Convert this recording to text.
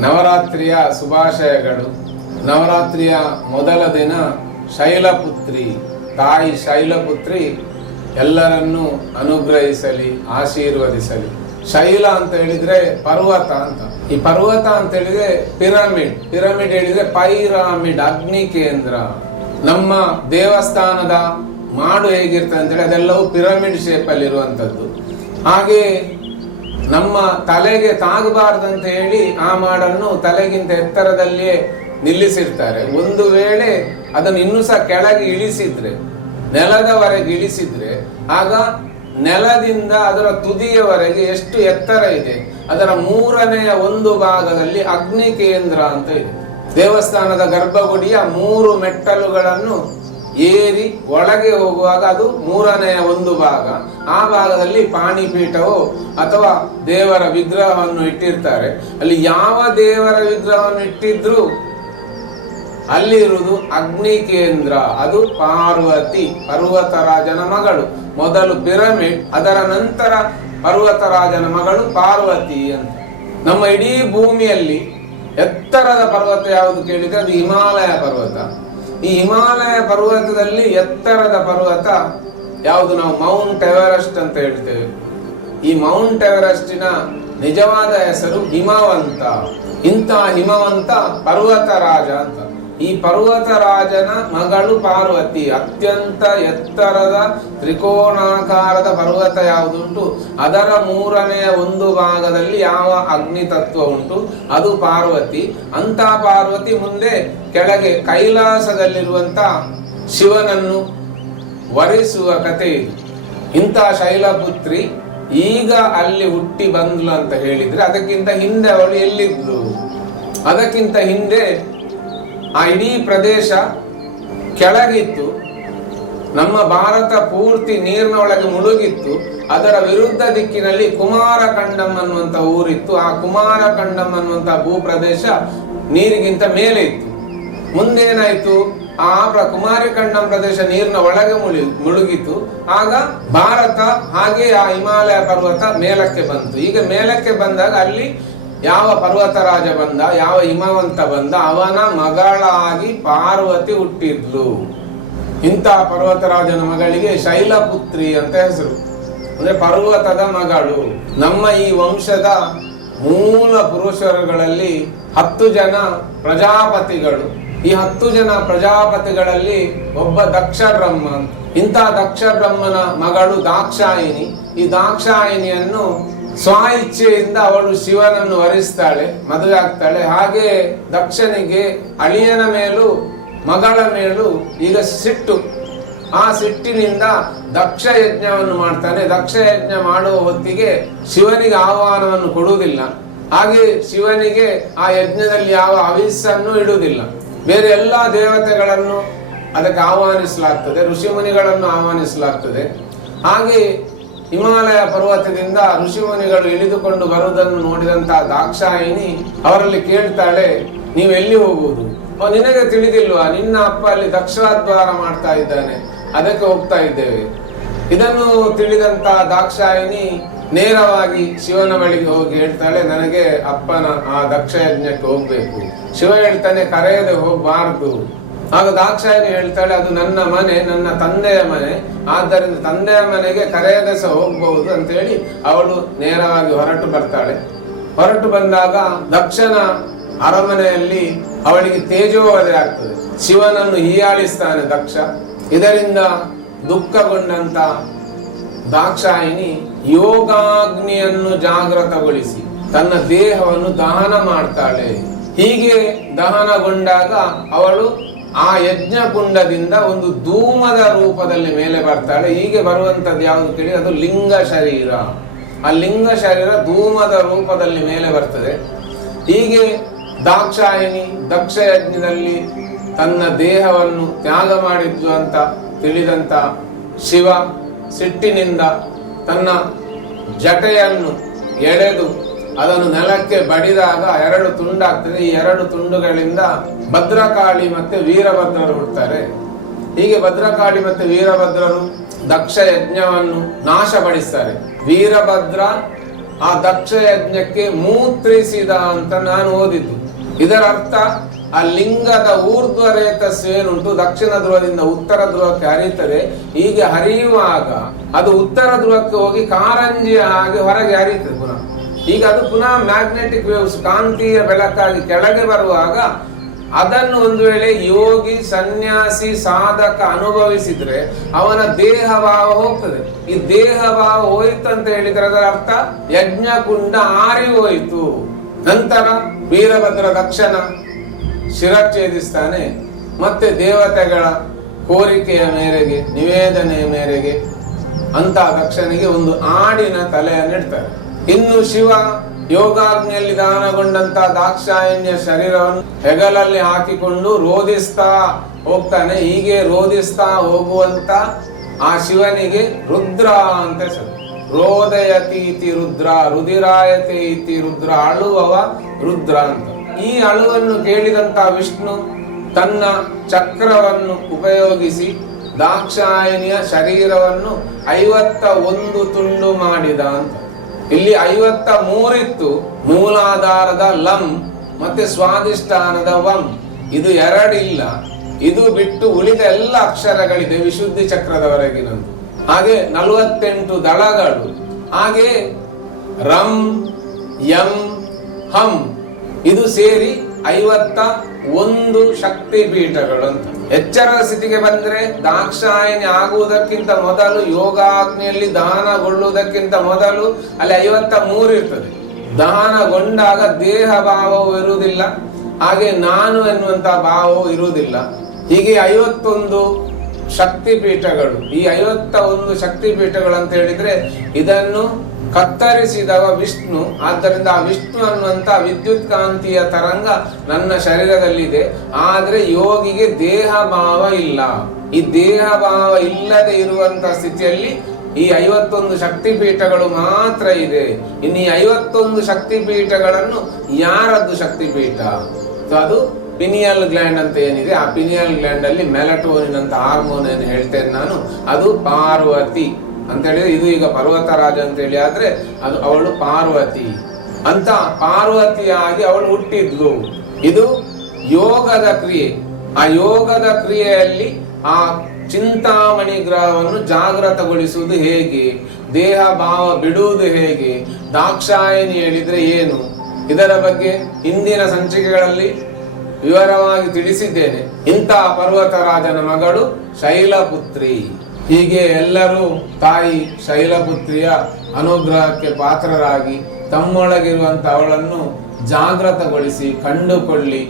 ನವರಾತ್ರಿಯ ಶುಭಾಶಯಗಳು. ನವರಾತ್ರಿಯ ಮೊದಲ ದಿನ ಶೈಲಪುತ್ರಿ. ತಾಯಿ ಶೈಲಪುತ್ರಿ ಎಲ್ಲರನ್ನೂ ಅನುಗ್ರಹಿಸಲಿ, ಆಶೀರ್ವದಿಸಲಿ. ಶೈಲ ಅಂತ ಹೇಳಿದ್ರೆ ಪರ್ವತ ಅಂತ. ಈ ಪರ್ವತ ಅಂತ ಹೇಳಿದ್ರೆ ಪಿರಮಿಡ್. ಪಿರಮಿಡ್ ಹೇಳಿದ್ರೆ ಪೈರಾಮಿಡ್, ಅಗ್ನಿ ಕೇಂದ್ರ. ನಮ್ಮ ದೇವಸ್ಥಾನದ ಮಾಡು ಹೇಗಿರ್ತದೆ ಅಂತೇಳಿ ಅದೆಲ್ಲವೂ ಪಿರಮಿಡ್ ಶೇಪ್ ಅಲ್ಲಿ ಇರುವಂತದ್ದು. ಹಾಗೆ ನಮ್ಮ ತಲೆಗೆ ತಾಗಬಾರ್ದಂತ ಹೇಳಿ ಆ ಮಾಡನ್ನು ತಲೆಗಿಂತ ಎತ್ತರದಲ್ಲಿಯೇ ನಿಲ್ಲಿಸಿರ್ತಾರೆ. ಒಂದು ವೇಳೆ ಅದನ್ನು ಇನ್ನೂ ಸಹ ಕೆಳಗೆ ಇಳಿಸಿದ್ರೆ, ನೆಲದವರೆಗೆ ಇಳಿಸಿದ್ರೆ, ಆಗ ನೆಲದಿಂದ ಅದರ ತುದಿಯವರೆಗೆ ಎಷ್ಟು ಎತ್ತರ ಇದೆ, ಅದರ ಮೂರನೆಯ ಒಂದು ಭಾಗದಲ್ಲಿ ಅಗ್ನಿ ಕೇಂದ್ರ ಅಂತ ಇದೆ. ದೇವಸ್ಥಾನದ ಗರ್ಭಗುಡಿಯ ಮೂರು ಮೆಟ್ಟಲುಗಳನ್ನು ಏರಿ ಒಳಗೆ ಹೋಗುವಾಗ ಅದು ಮೂರನೆಯ ಒಂದು ಭಾಗ. ಆ ಭಾಗದಲ್ಲಿ ಪಾಣಿಪೀಠವು ಅಥವಾ ದೇವರ ವಿಗ್ರಹವನ್ನು ಇಟ್ಟಿರ್ತಾರೆ. ಅಲ್ಲಿ ಯಾವ ದೇವರ ವಿಗ್ರಹವನ್ನು ಇಟ್ಟಿದ್ರು? ಅಲ್ಲಿ ಇರುವುದು ಅಗ್ನಿ ಕೇಂದ್ರ. ಅದು ಪಾರ್ವತಿ, ಪರ್ವತರಾಜನ ಮಗಳು. ಮೊದಲು ಪಿರಮಿಡ್ ಅದರ ನಂತರ ಪರ್ವತರಾಜನ ಮಗಳು ಪಾರ್ವತಿ ಅಂತ. ನಮ್ಮ ಇಡೀ ಭೂಮಿಯಲ್ಲಿ ಎತ್ತರದ ಪರ್ವತ ಯಾವುದು ಕೇಳಿದ್ರೆ ಅದು ಹಿಮಾಲಯ ಪರ್ವತ. ಈ ಹಿಮಾಲಯ ಪರ್ವತದಲ್ಲಿ ಎತ್ತರದ ಪರ್ವತ ಯಾವುದು? ನಾವು ಮೌಂಟ್ ಎವರೆಸ್ಟ್ ಅಂತ ಹೇಳ್ತೇವೆ. ಈ ಮೌಂಟ್ ಎವರೆಸ್ಟಿನ ನಿಜವಾದ ಹೆಸರು ಹಿಮವಂತ. ಇಂತಹ ಹಿಮವಂತ ಪರ್ವತ ರಾಜ ಅಂತ. ಈ ಪರ್ವತರಾಜನ ಮಗಳು ಪಾರ್ವತಿ. ಅತ್ಯಂತ ಎತ್ತರದ ತ್ರಿಕೋಣಾಕಾರದ ಪರ್ವತ ಯಾವುದುಂಟು? ಅದರ ಮೂರನೆಯ ಒಂದು ಭಾಗದಲ್ಲಿ ಯಾವ ಅಗ್ನಿ ತತ್ವ ಉಂಟು? ಅದು ಪಾರ್ವತಿ. ಅಂತ ಪಾರ್ವತಿ ಮುಂದೆ ಕೆಳಗೆ ಕೈಲಾಸದಲ್ಲಿರುವಂತ ಶಿವನನ್ನು ವರಿಸುವ ಕಥೆ ಇದು. ಇಂಥ ಶೈಲಪುತ್ರಿ ಈಗ ಅಲ್ಲಿ ಹುಟ್ಟಿ ಬಂದ್ಲು ಅಂತ ಹೇಳಿದ್ರೆ ಅದಕ್ಕಿಂತ ಹಿಂದೆ ಅವಳು ಎಲ್ಲಿದ್ಲು? ಅದಕ್ಕಿಂತ ಹಿಂದೆ ಆ ಇಡೀ ಪ್ರದೇಶ ಕೆಳಗಿತ್ತು. ನಮ್ಮ ಭಾರತ ಪೂರ್ತಿ ನೀರಿನ ಒಳಗೆ ಮುಳುಗಿತ್ತು. ಅದರ ವಿರುದ್ಧ ದಿಕ್ಕಿನಲ್ಲಿ ಕುಮಾರ ಕಂಡಂ ಅನ್ನುವಂತ ಊರಿತ್ತು. ಆ ಕುಮಾರ ಕಂಡಂ ಅನ್ನುವಂತ ಭೂಪ್ರದೇಶ ನೀರಿಗಿಂತ ಮೇಲೆ ಇತ್ತು ಮುಂದೇನಾಯ್ತು? ಆ ಕುಮಾರಿ ಕಂಡಂ ಪ್ರದೇಶ ನೀರಿನ ಒಳಗೆ ಮುಳಿ ಮುಳುಗಿತು ಆಗ ಭಾರತ ಹಾಗೆ ಆ ಹಿಮಾಲಯ ಪರ್ವತ ಮೇಲಕ್ಕೆ ಬಂತು. ಈಗ ಮೇಲಕ್ಕೆ ಬಂದಾಗ ಅಲ್ಲಿ ಯಾವ ಪರ್ವತರಾಜ ಬಂದ, ಯಾವ ಹಿಮವಂತ ಬಂದ, ಅವನ ಮಗಳಾಗಿ ಪಾರ್ವತಿ ಹುಟ್ಟಿದ್ಲು. ಇಂಥ ಪರ್ವತರಾಜನ ಮಗಳಿಗೆ ಶೈಲಪುತ್ರಿ ಅಂತ ಹೆಸರು. ಅಂದ್ರೆ ಪರ್ವತದ ಮಗಳು. ನಮ್ಮ ಈ ವಂಶದ ಮೂಲ ಪುರುಷರುಗಳಲ್ಲಿ ಹತ್ತು ಜನ ಪ್ರಜಾಪತಿಗಳು. ಈ ಹತ್ತು ಜನ ಪ್ರಜಾಪತಿಗಳಲ್ಲಿ ಒಬ್ಬ ದಕ್ಷ ಬ್ರಹ್ಮ. ಇಂಥ ದಕ್ಷ ಬ್ರಹ್ಮನ ಮಗಳು ದಾಕ್ಷಾಯಿನಿ ಈ ದಾಕ್ಷಾಯಿನಿಯನ್ನು ಸ್ವ ಇಚ್ಛೆಯಿಂದ ಅವಳು ಶಿವನನ್ನು ವರಿಸ್ತಾಳೆ ಮದುವೆ ಆಗ್ತಾಳೆ ಹಾಗೆ ದಕ್ಷನಿಗೆ ಅಳಿಯನ ಮೇಲೂ ಮಗಳ ಮೇಲೂ ಈಗ ಸಿಟ್ಟು. ಆ ಸಿಟ್ಟಿನಿಂದ ದಕ್ಷ ಯಜ್ಞವನ್ನು ಮಾಡ್ತಾನೆ. ದಕ್ಷ ಯಜ್ಞ ಮಾಡುವ ಹೊತ್ತಿಗೆ ಶಿವನಿಗೆ ಆಹ್ವಾನವನ್ನು ಕೊಡುವುದಿಲ್ಲ. ಹಾಗೆ ಶಿವನಿಗೆ ಆ ಯಜ್ಞದಲ್ಲಿ ಯಾವ ಅವಿಸ್ಸನ್ನು ಇಡುವುದಿಲ್ಲ. ಬೇರೆ ಎಲ್ಲ ದೇವತೆಗಳನ್ನು ಅದಕ್ಕೆ ಆಹ್ವಾನಿಸಲಾಗ್ತದೆ ಋಷಿಮುನಿಗಳನ್ನು ಆಹ್ವಾನಿಸಲಾಗ್ತದೆ. ಹಾಗೆ ಹಿಮಾಲಯ ಪರ್ವತದಿಂದ ಋಷಿಮುನಿಗಳು ಇಳಿದುಕೊಂಡು ಬರುವುದನ್ನು ನೋಡಿದಂತಹ ದಾಕ್ಷಾಯಿನಿ ಅವರಲ್ಲಿ ಕೇಳ್ತಾಳೆ ನೀವು ಎಲ್ಲಿ ಹೋಗುವುದು? "ಓ, ನಿನಗೆ ತಿಳಿದಿಲ್ವಾ? ನಿನ್ನ ಅಪ್ಪ ಅಲ್ಲಿ ದಕ್ಷಾದ್ವಾರ ಮಾಡ್ತಾ ಇದ್ದಾನೆ. ಅದಕ್ಕೆ ಹೋಗ್ತಾ ಇದ್ದೇವೆ. ಇದನ್ನು ತಿಳಿದಂತ ದಾಕ್ಷಾಯಿನಿ ನೇರವಾಗಿ ಶಿವನ ಬಳಿಗೆ ಹೋಗಿ ಹೇಳ್ತಾಳೆ ನನಗೆ ಅಪ್ಪನ ಆ ದಕ್ಷ ಯಜ್ಞಕ್ಕೆ ಹೋಗ್ಬೇಕು. ಶಿವ ಹೇಳ್ತಾನೆ ಕರೆಯದೆ ಹೋಗಬಾರದು. ಆಗ ದಾಕ್ಷಾಯಿನಿ ಹೇಳ್ತಾಳೆ, ಅದು ನನ್ನ ಮನೆ, ನನ್ನ ತಂದೆಯ ಮನೆ. ಆದ್ದರಿಂದ ತಂದೆಯ ಮನೆಗೆ ಕರೆಯದೆ ಸಹ ಹೋಗ್ಬಹುದು ಅಂತ ಹೇಳಿ ಅವಳು ನೇರವಾಗಿ ಹೊರಟು ಬರ್ತಾಳೆ. ಹೊರಟು ಬಂದಾಗ ದಕ್ಷನ ಅರಮನೆಯಲ್ಲಿ ಅವಳಿಗೆ ತೇಜೋವಧೆ ಆಗ್ತದೆ. ಶಿವನನ್ನು ಹೀಯಾಳಿಸ್ತಾನೆ ದಕ್ಷ. ಇದರಿಂದ ದುಃಖಗೊಂಡಂತ ದಾಕ್ಷಾಯಿನಿ ಯೋಗಾಗ್ನಿಯನ್ನು ಜಾಗೃತಗೊಳಿಸಿ ತನ್ನ ದೇಹವನ್ನು ದಹನ ಮಾಡ್ತಾಳೆ. ಹೀಗೆ ದಹನಗೊಂಡಾಗ ಅವಳು ಆ ಯಜ್ಞ ಕುಂಡದಿಂದ ಒಂದು ಧೂಮದ ರೂಪದಲ್ಲಿ ಮೇಲೆ ಬರ್ತಾಳೆ. ಹೀಗೆ ಬರುವಂತದ್ದು ಯಾವುದು ಕೇಳಿ ಅದು ಲಿಂಗ ಶರೀರ. ಆ ಲಿಂಗ ಶರೀರ ಧೂಮದ ರೂಪದಲ್ಲಿ ಮೇಲೆ ಬರ್ತದೆ. ಹೀಗೆ ದಾಕ್ಷಾಯಿಣಿ ದಕ್ಷ ಯಜ್ಞದಲ್ಲಿ ತನ್ನ ದೇಹವನ್ನು ತ್ಯಾಗ ಮಾಡಿದ್ದು ಅಂತ ತಿಳಿದಂತ ಶಿವ ಸಿಟ್ಟಿನಿಂದ ತನ್ನ ಜಟೆಯನ್ನು ಎಳೆದು ಅದನ್ನು ನೆಲಕ್ಕೆ ಬಡಿದಾಗ ಎರಡು ತುಂಡಾಗ್ತದೆ ಈ ಎರಡು ತುಂಡುಗಳಿಂದ ಭದ್ರಕಾಳಿ ಮತ್ತೆ ವೀರಭದ್ರರು ಹುಡ್ತಾರೆ ಹೀಗೆ ಭದ್ರಕಾಳಿ ಮತ್ತೆ ವೀರಭದ್ರರು ದಕ್ಷ ಯಜ್ಞವನ್ನು ನಾಶಪಡಿಸ್ತಾರೆ. ವೀರಭದ್ರ ಆ ದಕ್ಷ ಯಜ್ಞಕ್ಕೆ ಮೂತ್ರಿಸಿದ ಅಂತ ನಾನು ಓದಿದ್ದು. ಇದರ ಅರ್ಥ ಆ ಲಿಂಗದ ಊರ್ಧ್ವ ರೇತಸ್ಸು ಏನುಂಟು ದಕ್ಷಿಣ ಧ್ರುವದಿಂದ ಉತ್ತರ ಧ್ರುವಕ್ಕೆ ಹರಿಯುತ್ತದೆ. ಹೀಗೆ ಹರಿಯುವಾಗ ಅದು ಉತ್ತರ ಧ್ರುವಕ್ಕೆ ಹೋಗಿ ಕಾರಂಜಿಯ ಹಾಗೆ ಹೊರಗೆ ಹರಿಯುತ್ತದೆ ಪುನಃ. ಈಗ ಅದು ಪುನಃ ಮ್ಯಾಗ್ನೆಟಿಕ್ ವೇವ್ಸ್ ಕಾಂತೀಯ ಬೆಳಕಾಗಿ ಕೆಳಗೆ ಬರುವಾಗ ಅದನ್ನು ಒಂದು ವೇಳೆ ಯೋಗಿ, ಸನ್ಯಾಸಿ, ಸಾಧಕ ಅನುಭವಿಸಿದ್ರೆ ಅವನ ದೇಹ ಭಾವ ಹೋಗ್ತದೆ. ಈ ದೇಹ ಭಾವ ಹೋಯ್ತು ಅಂತ ಹೇಳಿದ್ರೆ ಅದರ ಅರ್ಥ ಯಜ್ಞಕುಂಡ ಆರಿ ಹೋಯಿತು. ನಂತರ ವೀರಭದ್ರ ದಕ್ಷನ ಶಿರಚ್ಛೇದಿಸ್ತಾನೆ ಮತ್ತೆ ದೇವತೆಗಳ ಕೋರಿಕೆಯ ಮೇರೆಗೆ, ನಿವೇದನೆಯ ಮೇರೆಗೆ ಅಂತ ದಕ್ಷನಿಗೆ ಒಂದು ಆಡಿನ ತಲೆಯನ್ನು ಇಡ್ತಾರೆ ಇನ್ನು ಶಿವ ಯೋಗಾಗ್ನಿಯಲ್ಲಿ ದಾನಗೊಂಡಂತ ದಾಕ್ಷಾಯಣ್ಯ ಶರೀರವನ್ನು ಹೆಗಲಲ್ಲಿ ಹಾಕಿಕೊಂಡು ರೋಧಿಸ್ತಾ ಹೋಗ್ತಾನೆ. ಹೀಗೆ ರೋಧಿಸ್ತಾ ಹೋಗುವಂತ ಆ ಶಿವನಿಗೆ ರುದ್ರ ಅಂತ ಹೆಸರು. ರೋದಯತಿ ಇತಿ ರುದ್ರ ರುದಿರಾಯತೆ ಇತಿ ರುದ್ರ, ಅಳುವವ ರುದ್ರ ಅಂತ. ಈ ಅಳುವನ್ನು ಕೇಳಿದಂತ ವಿಷ್ಣು ತನ್ನ ಚಕ್ರವನ್ನು ಉಪಯೋಗಿಸಿ ದಾಕ್ಷಾಯಣಿಯ ಶರೀರವನ್ನು ಐವತ್ತ ಒಂದು ತುಂಡು ಮಾಡಿದ ಅಂತ. ಇಲ್ಲಿ ಐವತ್ತ ಮೂರಿತ್ತು ಮೂಲಾಧಾರದ ಲಂ, ಮತ್ತೆ ಸ್ವಾದಿಷ್ಠಾನದ ವಂ. ಇದು ಎರಡಿಲ್ಲ. ಇದು ಬಿಟ್ಟು ಉಳಿದ ಎಲ್ಲ ಅಕ್ಷರಗಳಿದೆ ವಿಶುದ್ಧಿ ಚಕ್ರದವರೆಗಿನಂದು ಹಾಗೆ ನಲವತ್ತೆಂಟು ದಳಗಳು. ಹಾಗೆ ರಂ, ಯಂ, ಹಂ. ಇದು ಸೇರಿ ಐವತ್ತ ಒಂದು ಶಕ್ತಿ ಪೀಠಗಳು ಅಂತ ಎಚ್ಚರದ ಸ್ಥಿತಿಗೆ ಬಂದ್ರೆ ದಾಕ್ಷಾಯಣಿ ಆಗುವುದಕ್ಕಿಂತ ಮೊದಲು ಯೋಗಾಗ್ನಿಯಲ್ಲಿ ದಾನಗೊಳ್ಳುವುದಕ್ಕಿಂತ ಮೊದಲು ಅಲ್ಲಿ ಐವತ್ತ ಮೂರು ಇರ್ತದೆ. ದಾನಗೊಂಡಾಗ ದೇಹ ಭಾವವು ಇರುವುದಿಲ್ಲ. ಹಾಗೆ ನಾನು ಎನ್ನುವಂತ ಭಾವವು ಇರುವುದಿಲ್ಲ. ಹೀಗೆ ಐವತ್ತೊಂದು ಶಕ್ತಿ ಪೀಠಗಳು ಈ ಐವತ್ತ ಒಂದು ಶಕ್ತಿ ಪೀಠಗಳು ಅಂತ ಹೇಳಿದ್ರೆ ಇದನ್ನು ಕತ್ತರಿಸಿದವ ವಿಷ್ಣು. ಆದ್ದರಿಂದ ಆ ವಿಷ್ಣು ಅನ್ನುವಂತ ವಿದ್ಯುತ್ ಕಾಂತಿಯ ತರಂಗ ನನ್ನ ಶರೀರದಲ್ಲಿದೆ. ಆದರೆ ಯೋಗಿಗೆ ದೇಹ ಭಾವ ಇಲ್ಲ. ಈ ದೇಹ ಭಾವ ಇಲ್ಲದೆ ಇರುವಂತ ಸ್ಥಿತಿಯಲ್ಲಿ ಈ ಐವತ್ತೊಂದು ಶಕ್ತಿಪೀಠಗಳು ಮಾತ್ರ ಇದೆ. ಇನ್ನು ಈ ಐವತ್ತೊಂದು ಶಕ್ತಿಪೀಠಗಳನ್ನು ಯಾರದ್ದು ಶಕ್ತಿಪೀಠ? ಅದು ಪಿನಿಯಲ್ ಗ್ಲ್ಯಾಂಡ್ ಅಂತ ಏನಿದೆ. ಆ ಪಿನಿಯಲ್ ಗ್ಲ್ಯಾಂಡ್ ಅಲ್ಲಿ ಮೆಲಟೋನಿನ್ ಅಂತ ಹಾರ್ಮೋನ್ ಏನು ಹೇಳ್ತೇನೆ ನಾನು. ಅದು ಪಾರ್ವತಿ. ಅಂತ ಹೇಳಿದ್ರೆ ಇದು ಈಗ ಪರ್ವತರಾಜ ಅಂತ ಹೇಳಿ ಆದ್ರೆ ಅದು ಅವಳು ಪಾರ್ವತಿ ಅಂತ ಪಾರ್ವತಿಯಾಗಿ ಅವಳು ಹುಟ್ಟಿದ್ಲು. ಇದು ಯೋಗದ ಕ್ರಿಯೆ. ಆ ಯೋಗದ ಕ್ರಿಯೆಯಲ್ಲಿ ಆ ಚಿಂತಾಮಣಿ ಗ್ರಹವನ್ನು ಜಾಗೃತಗೊಳಿಸುವುದು ಹೇಗೆ? ದೇಹ ಭಾವ ಬಿಡುವುದು ಹೇಗೆ? ದಾಕ್ಷಾಯಣಿ ಹೇಳಿದ್ರೆ ಏನು? ಇದರ ಬಗ್ಗೆ ಹಿಂದಿನ ಸಂಚಿಕೆಗಳಲ್ಲಿ ವಿವರವಾಗಿ ತಿಳಿಸಿದ್ದೇನೆ. ಇಂತಹ ಪರ್ವತರಾಜನ ಮಗಳು ಶೈಲಪುತ್ರಿ. ಹೀಗೆ ಎಲ್ಲರೂ ತಾಯಿ ಶೈಲಪುತ್ರಿಯ ಅನುಗ್ರಹಕ್ಕೆ ಪಾತ್ರರಾಗಿ ತಮ್ಮೊಳಗಿರುವಂಥ ಅವಳನ್ನು ಜಾಗೃತಗೊಳಿಸಿ ಕಂಡುಕೊಳ್ಳಿ.